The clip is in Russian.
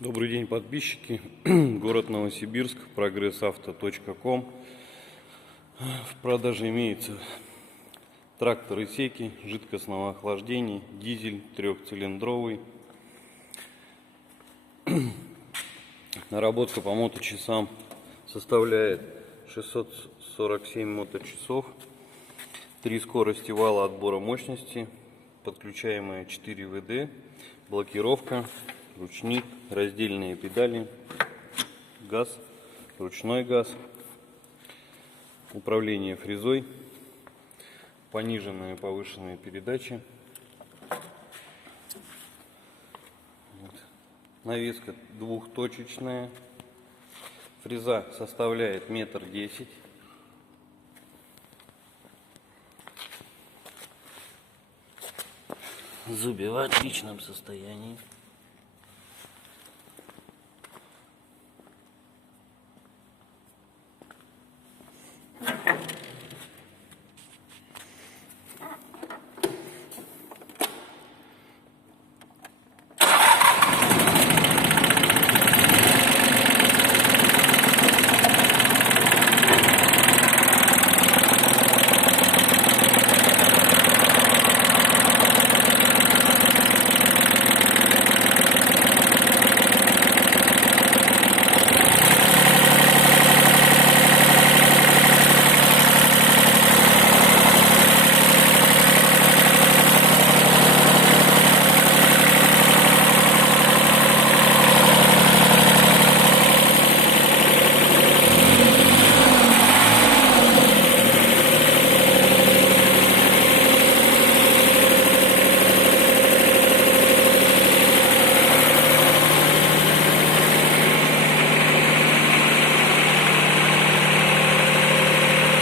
Добрый день, подписчики. Город Новосибирск, PROGRESS-AVTO.com. В продаже имеется трактор ISEKI жидкостного охлаждения, дизель, трёхцилиндровый. Наработка по моточасам составляет 647 моточасов. 3 скорости вала отбора мощности, подключаемые 4 ВД, блокировка, ручник, раздельные педали, газ, ручной газ, управление фрезой, пониженные и повышенные передачи. Навеска двухточечная. Фреза составляет 1,10 м. Зубья в отличном состоянии.